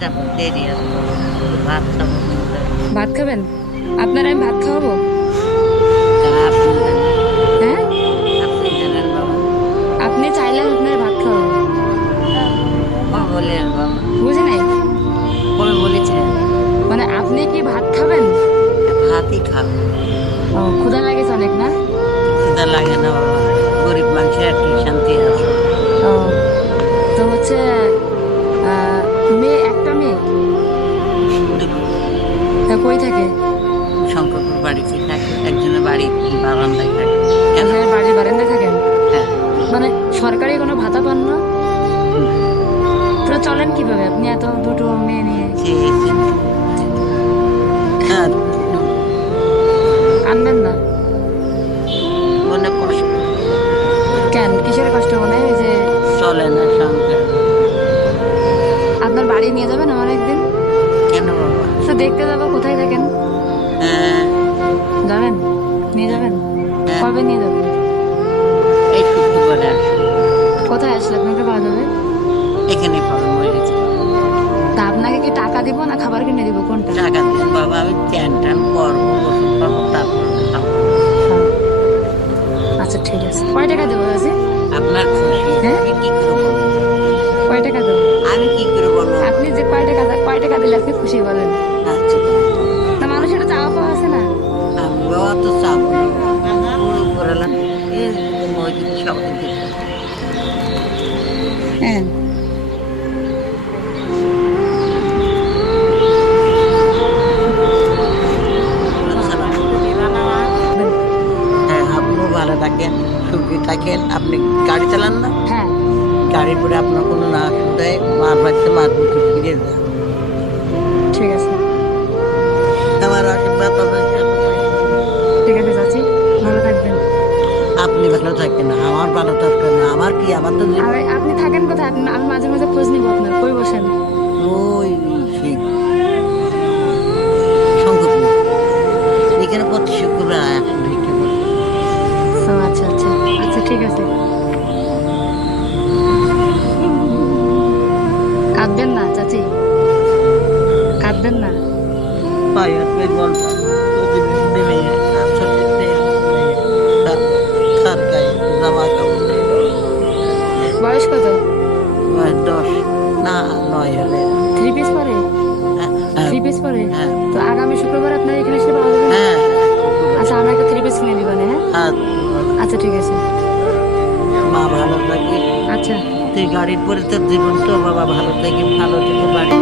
তারপর দেরি আছে ভাত খাবো ভাত খাবেন? আপনার আমি ভাত খাওয়াবো। তা আপনি জানেন হ্যাঁ, আপনি জানেন বাবা আপনি চাইলে আমি আপনার ভাত খাওয়াবো। কবে বললেন বাবা বুঝে নাই? কবে বলেছিলেন মানে আপনি কি ভাত খাবেন? ভাতই খাবো ও, ক্ষুধা লাগেছে অনেক না? ক্ষুধা লাগে না বাবা গরিব মানুষের একটু শান্তি আছে ও, তো হচ্ছে আহ, মেয়ে একটা মেয়ে, দুটো তা কই থাকে? শঙ্করপুর বাড়িতে থাকে একজনের বাড়ি বারান্দায় থাকে কেন আপনার বাড়ির বারান্দায় থাকেন? হ্যাঁ মানে সরকারি কোনো ভাতা পান না? তো চলেন কিভাবে আপনি এত দুটো মেয়ে নিয়ে? ঠিক হ্যাঁ আনবেন না মনে কষ্ট কেন? কিসের কষ্ট মনে হয়? এই যে চলে না সংসার আপনার বাড়ি নিয়ে যাবেন আমার একদিন, কেন বাবা তো দেখতে যাবো কোথায় থাকেন। হ্যাঁ যাবেন? নিয়ে যাবেন? হ্যাঁ কবে নিয়ে যাবেন? এই শুক্রবারে আসো কোথায় আসলে আপনাকে পাওয়া যাবে? এখানে পাবো মরেছি তা আপনাকে কি টাকা দিব না খাবার কিনে দিব, কোনটা? টাকা দিন বাবা আমি চ্যান ট্যান করবো গোসল করবো তারপর খাবো হ্যাঁ। আচ্ছা ঠিক আছে, কয় টাকা দেবো আছে? আপনার খুশি হ্যাঁ? আমি কি করে বলবো কয় টাকা দেবো? আমি কি করে বলবো আপনি যে কয় টাকা দিলে আপনি খুশি বলেন? আচ্ছা তা মানুষের তো চাওয়া পাওয়া আছে না? আমি অত চাবো না পুরো করালাম ওই দিন সবাই দিচ্ছে হ্যাঁ। হ্যাঁ আপনিও ভালো থাকেন সুখী থাকেন আপনি গাড়ি চালান না হ্যাঁ গাড়ির পরে আপনার কোনো না অসুবিধায় মার বাড়িতে মার বুকে ফিরে যান ঠিক আছে। আমার আশীর্বাদ আপনার সাথে থাকবে। ঠিক আছে চাচি, ভালো থাকবেন। আপনি ভালো থাকেন আমার ভালো থাকবে না আমার কি আমার তো জীবন আর আপনি থাকেন কোথায়? আমি মাঝে মাঝে খোঁজ নিব আপনার, কই বসেন? ওই সেই শঙ্করপুর এখানে প্রতি শুক্রবার আসেন একটু করে। ও আচ্ছা আচ্ছা আচ্ছা ঠিক আছে। কাঁদবেন না চাচি, কাঁদবেন না। পায়ে হাতে গল্প প্রতিদিন নেমে আসলে খার গায়ে জামা কাপড় নেই। বয়স কত? বয়স 10 না 9 হলে থ্রি পিস পরে? হ্যাঁ হ্যাঁ থ্রি পিস পরে? হ্যাঁ তো আগামী শুক্রবার আপনার এখানে এসে পাওয়া যাবে? হ্যাঁ আচ্ছা আমাকে থ্রি পিস কিনে দিবেন, হ্যাঁ? হ্যাঁ আচ্ছা ঠিক আছে। মা ভালো থাকে আচ্ছা তুই গাড়ির পরে তোর জীবন তো বাবা ভালো থেকে বাড়ি